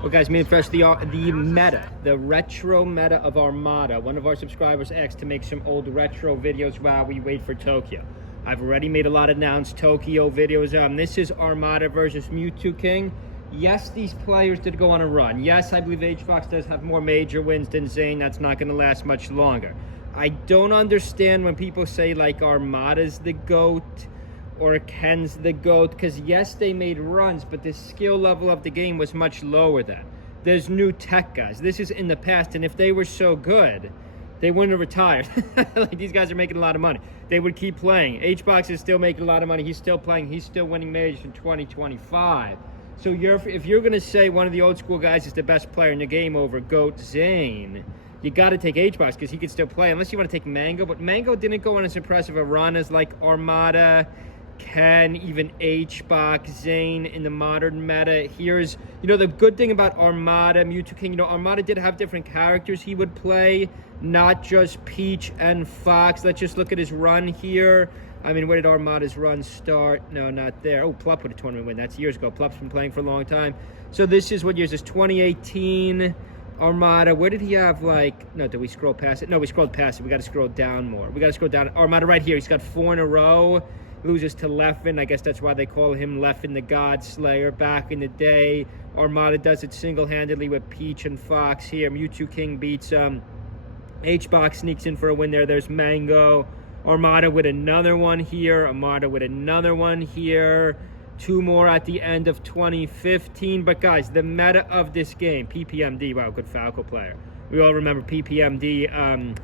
Well, guys, me first the meta, the retro meta of Armada. One of our subscribers asked to make some old retro videos while we wait for Tokyo. I've already made a lot of announced Tokyo videos. This is Armada versus Mewtwo King. Yes, these players did go on a run. Yes, I believe HBox does have more major wins than Zane. That's not going to last much longer. I don't understand when people say, like, Armada's the GOAT or Ken's the GOAT, because yes, they made runs, but the skill level of the game was much lower then. There's new tech guys. This is in the past, and if they were so good, they wouldn't have retired. Like, these guys are making a lot of money. They would keep playing. HBox is still making a lot of money. He's still playing. He's still winning majors in 2025. So if you're going to say one of the old school guys is the best player in the game over GOAT Zane, you got to take HBox because he can still play, unless you want to take Mango. But Mango didn't go on as impressive a run as, like, Armada, Ken, even HBox, Zane in the modern meta. Here's, the good thing about Armada, Mewtwo King, Armada did have different characters he would play, not just Peach and Fox. Let's just look at his run here. I mean, where did Armada's run start? No, not there. Oh, Plup with a tournament win. That's years ago. Plup's been playing for a long time. So this is what years is 2018. Armada, where did he have, like, no, did we scroll past it? No, we scrolled past it. We got to scroll down more. We got to scroll down. Armada right here. He's got 4 in a row. Loses to Leffen. I guess that's why they call him Leffen the God Slayer back in the day. Armada does it single-handedly with Peach and Fox here. Mewtwo King beats HBox, sneaks in for a win there. There's Mango. Armada with another one here. Armada with another one here. 2 more at the end of 2015. But guys, the meta of this game, PPMD, wow, good Falco player. We all remember PPMD.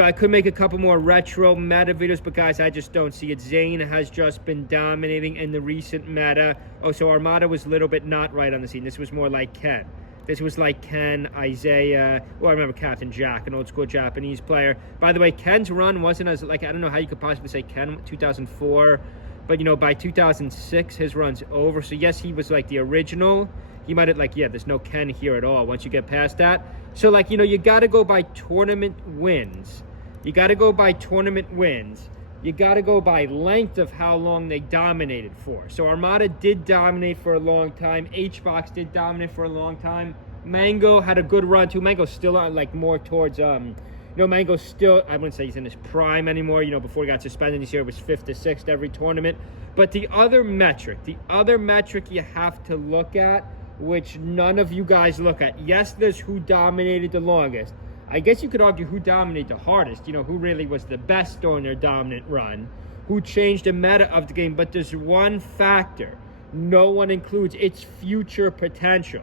I could make a couple more retro meta videos, but guys, I just don't see it. Zane has just been dominating in the recent meta. Oh, so Armada was a little bit not right on the scene. This was more like Ken. This was like Ken, Isaiah. Well, I remember Captain Jack, an old school Japanese player. By the way, Ken's run wasn't as, like, I don't know how you could possibly say Ken 2004, but by 2006, his run's over. So yes, he was like the original. He might have, like, yeah, there's no Ken here at all once you get past that. So, like, you got to go by tournament wins. You got to go by tournament wins. You got to go by length of how long they dominated for. So Armada did dominate for a long time. HBox did dominate for a long time. Mango had a good run too. Mango's still like more towards Mango's still, I wouldn't say he's in his prime anymore. Before he got suspended this year, it was 5th to 6th every tournament. But the other metric you have to look at, which none of you guys look at. Yes, there's who dominated the longest. I guess you could argue who dominated the hardest, who really was the best during their dominant run, who changed the meta of the game. But there's one factor no one includes: its future potential.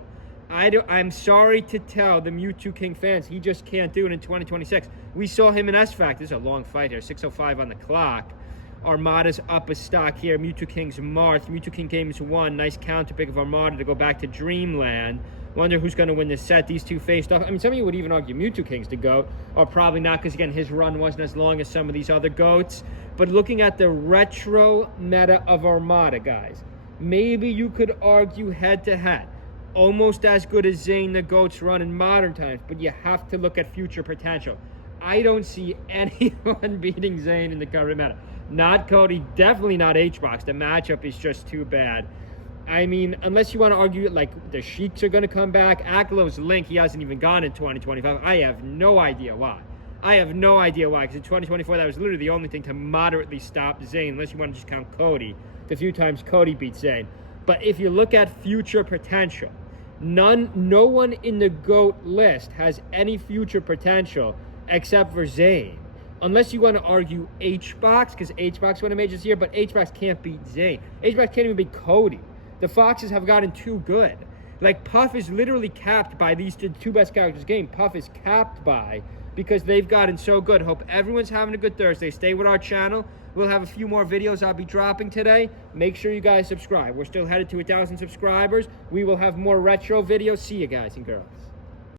I'm sorry to tell the Mewtwo King fans, he just can't do it in 2026. We saw him in S-Fact. This is a long fight here, 6:05 on the clock. Armada's up a stock here. Mewtwo King's Marth. Mewtwo King games 1. Nice counter pick of Armada to go back to Dreamland. Wonder who's going to win this set. These two faced off. I mean, some of you would even argue Mewtwo King's the GOAT, or probably not, because, again, his run wasn't as long as some of these other GOATs. But looking at the retro meta of Armada, guys, maybe you could argue head-to-head. Almost as good as Zane the GOAT's run in modern times, but you have to look at future potential. I don't see anyone beating Zane in the current meta. Not Cody, definitely not HBox. The matchup is just too bad. I mean, unless you want to argue, like, the Sheiks are going to come back. Akalo's Link, he hasn't even gone in 2025. I have no idea why. Because in 2024, that was literally the only thing to moderately stop Zane, unless you want to just count Cody, the few times Cody beat Zane. But if you look at future potential, no one in the GOAT list has any future potential except for Zane. Unless you want to argue HBox, because HBox won a major this year, but HBox can't beat Zane. HBox can't even beat Cody. The Foxes have gotten too good. Like, Puff is literally capped by these two best characters in the game. Puff is capped by, because they've gotten so good. Hope everyone's having a good Thursday. Stay with our channel. We'll have a few more videos I'll be dropping today. Make sure you guys subscribe. We're still headed to 1,000 subscribers. We will have more retro videos. See you guys and girls.